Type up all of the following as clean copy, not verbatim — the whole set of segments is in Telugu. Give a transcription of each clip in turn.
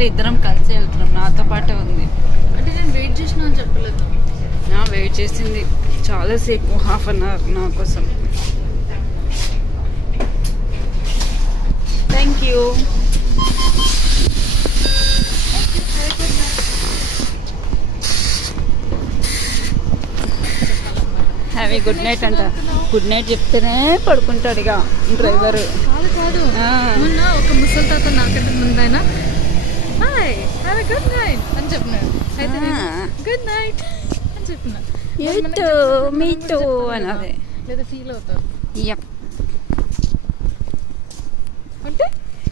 యాక్చువల్గా ఇద్దరం కలిసి వెళ్తున్నాం, నాతో పాటే ఉంది. అంటే నేను వెయిట్ చేసిన అని చెప్పలేదు. వెయిట్ చేసింది చాలాసేపు, ½ అన్ అవర్ నా కోసం. Thank you. Have a good night అంట. గుడ్ నైట్ చెప్తేనే పడుకుంటాడు ఇక డ్రైవర్. కాదు మొన్న ఒక ముసలి తాత నాకంటే ముందు ఆయన hi have a good night అని చెప్పినాడు. అయితే గుడ్ నైట్ అని చెప్పిన. మీతో అన్నది లేదా ఫీల్ అవుతారు. యప్. అంటే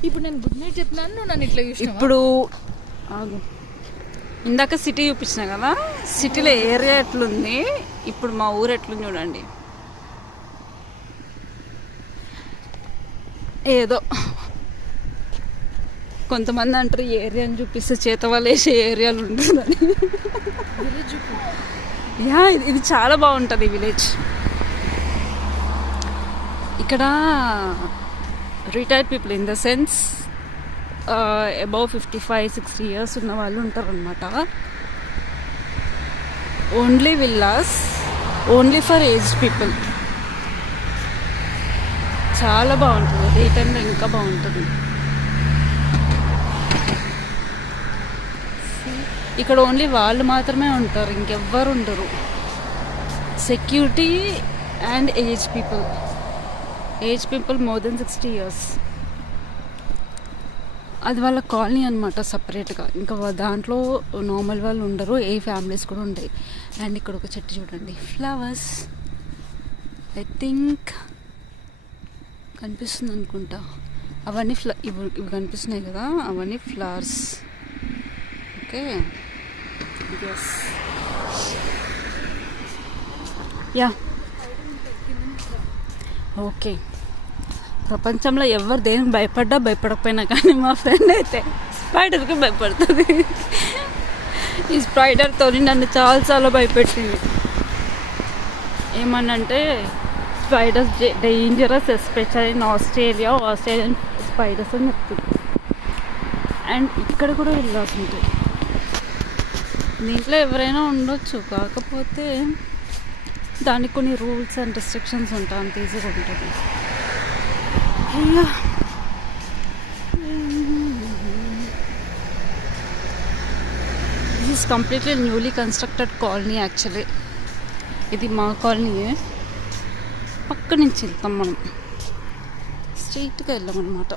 ఇప్పుడు నేను గుడ్ నైట్ చెప్పినాను, నువ్వు నన్ను ఇట్లా చూసినావా? ఇప్పుడు ఇందాక సిటీ చూపించిన కదా, సిటీలో ఏరియా ఎట్లుంది, ఇప్పుడు మా ఊరు ఎట్లుంది చూడండి. ఏదో కొంతమంది అంటారు ఏరియాని చూపిస్తే చేత వాళ్ళు వేసే ఏరియాలు ఉంటుందని. యా, ఇది చాలా బాగుంటుంది ఈ విలేజ్. ఇక్కడ retired people, in the sense above 55-60 years ఉన్న వాళ్ళు ఉంటారు అనమాట. Only villas, only for aged people. చాలా బాగుంటుంది. డే టైంలో ఇంకా బాగుంటుంది. ఇక్కడ ఓన్లీ వాళ్ళు మాత్రమే ఉంటారు, ఇంకెవ్వరు ఉండరు. Security and age people more than 60 years. అది వాళ్ళ కాలనీ అనమాట సపరేట్గా. ఇంకా దాంట్లో నార్మల్ వాళ్ళు ఉండరు, ఏ ఫ్యామిలీస్ కూడా ఉంటాయి. అండ్ ఇక్కడ ఒక చెట్టు చూడండి, ఫ్లవర్స్. ఐ థింక్ కనిపిస్తుంది అనుకుంటా. అవన్నీ ఇవి కనిపిస్తున్నాయి కదా, అవన్నీ flowers. Okay, yes, yeah, okay. ప్రపంచంలో ఎవరు దేనికి భయపడకపోయినా కానీ మా ఫ్రెండ్ అయితే స్పైడర్కి భయపడుతుంది. ఈ స్పైడర్తో నన్ను చాలా భయపెట్టింది. ఏమనంటే spiders dangerous, especially in Australian spiders అని చెప్తుంది. అండ్ ఇక్కడ కూడా వెళ్ళాల్సి ఉంటుంది. దీంట్లో ఎవరైనా ఉండొచ్చు, కాకపోతే దానికి కొన్ని రూల్స్ అండ్ రెస్ట్రిక్షన్స్ ఉంటాయి, అంత ఈజీగా ఉంటుంది. This is completely newly constructed colony. Actually ఇది మా కాలనీయే. పక్క నుంచి వెళ్తాం మనం, స్ట్రైట్గా వెళ్ళామన్నమాట.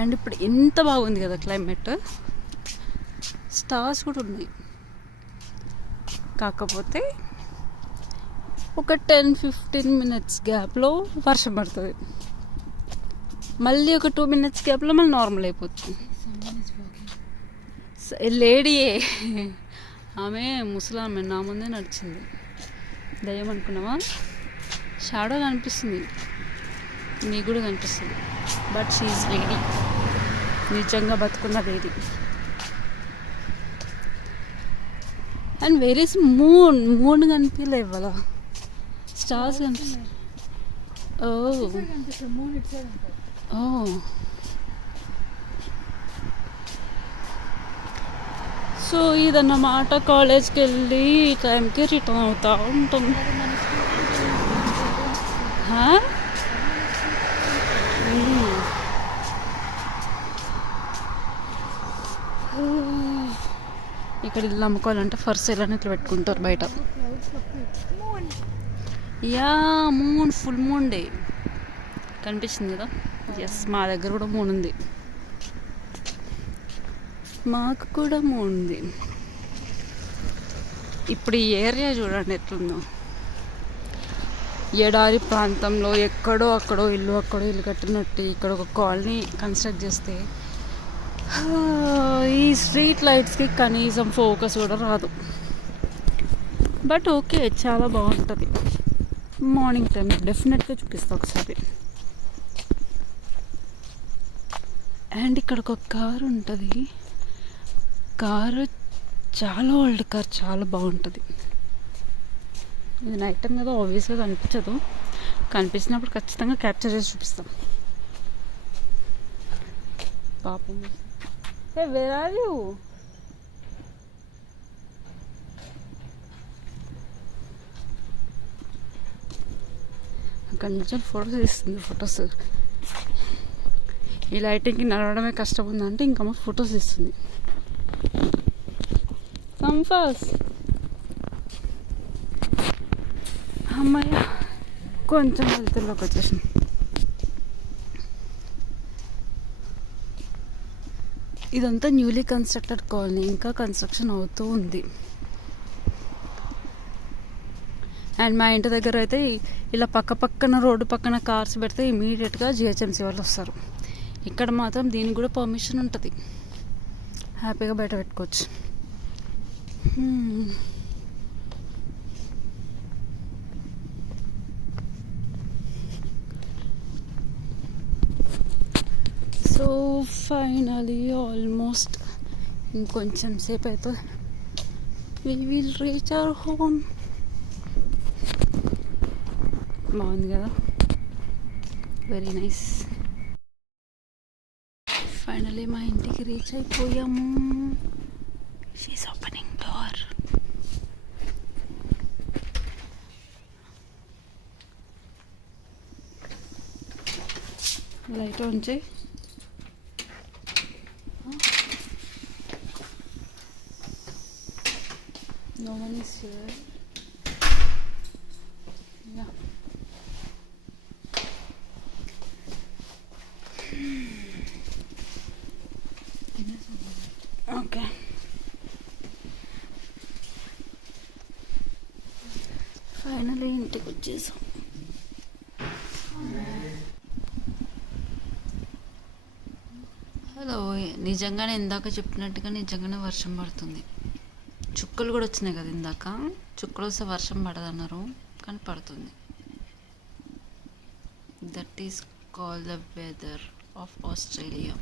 అండ్ ఇప్పుడు ఎంత బాగుంది కదా క్లైమేట్, స్టార్స్ కూడా ఉన్నాయి. కాకపోతే ఒక 10-15 minutes గ్యాప్లో వర్షం పడుతుంది, మళ్ళీ ఒక 2 minutes గ్యాప్లో మళ్ళీ నార్మల్ అయిపోతుంది. లేడీయే ఆమె, ముసలామె, నా ముందే నడిచింది. దయ్యం అనుకున్నావా? షాడో కనిపిస్తుంది, మీకు కూడా కనిపిస్తుంది. బట్ షీఈస్ లేడీ, నిజంగా బతుకున్న lady. And where is moon కనిపించలే ఇవాళ, స్టార్స్ కనిపిస్తాయి. సో ఇదన్నమాట. కాలేజ్కి వెళ్ళి టైంకి రిటర్న్ అవుతూ ఉంటాం. ఇక్కడ ఇల్లు అమ్ముకోవాలంటే ఫర్ సేల్ అని ఇట్లా పెట్టుకుంటారు బయట. Yeah, moon, full moon day కనిపిస్తుంది కదా. ఎస్, మా దగ్గర కూడా మూన్ ఉంది, మాకు కూడా మూన్ ఉంది. ఇప్పుడు ఈ ఏరియా చూడండి ఎట్లుందో. ఎడారి ప్రాంతంలో ఎక్కడో అక్కడో ఇల్లు కట్టినట్టు ఇక్కడ ఒక కాలనీ కన్స్ట్రక్ట్ చేస్తే ఈ స్ట్రీట్ లైట్స్కి కనీసం ఫోకస్ కూడా రాదు. బట్ ఓకే, చాలా బాగుంటుంది. మార్నింగ్ టైం డెఫినెట్గా చూపిస్తా ఒకసారి. అండ్ ఇక్కడ ఒక కారు ఉంటుంది, కారు చాలా ఓల్డ్ కార్, చాలా బాగుంటుంది. ఇది నైట్ టైం కదా, ఆబ్వియస్గా కనిపించదు, కనిపించినప్పుడు ఖచ్చితంగా క్యాప్చర్ చేసి చూపిస్తాం. పాపం. హే వేర్ ఆర్ యూ? అక్కడి నుంచి ఫొటోస్ తీస్తుంది. ఫొటోస్ ఈ లైటింగ్కి నడవడమే కష్టం ఉందంటే ఇంకా ఫొటోస్ తీస్తుంది. కంఫర్స్ అమ్మాయి కొంచెం వెళ్తుల్లోకి వచ్చేసాం. ఇదంతా న్యూలీ కన్స్ట్రక్టెడ్ కాలనీ, ఇంకా కన్స్ట్రక్షన్ అవుతూ ఉంది. అండ్ మా ఇంటి దగ్గర అయితే ఇలా పక్కన రోడ్డు పక్కన కార్స్ పెడితే ఇమీడియట్గా జిహెచ్ఎంసీ వాళ్ళు వస్తారు. ఇక్కడ మాత్రం దీనికి కూడా పర్మిషన్ ఉంటుంది, హ్యాపీగా బయట పెట్టుకోవచ్చు. సో ఫైనలీ ఆల్మోస్ట్ ఇంకొంచెం సేపు అయితే we will reach our home. బాగుంది కదా, వెరీ నైస్. ఫైనలీ మా ఇంటికి రీచ్ అయిపోయాము. She's opening door. Light on చేయి. No one is here. Yeah. Okay. Finally ఇంటికి వచ్చేసాం. హలో, నిజంగానే ఇందాక చెప్పినట్టుగా నిజంగానే వర్షం పడుతుంది. చుక్కలు కూడా వచ్చినాయి కదా ఇందాక. చుక్కలు వస్తే వర్షం పడదన్నారు, కానీ పడుతుంది. That is called the weather of Australia.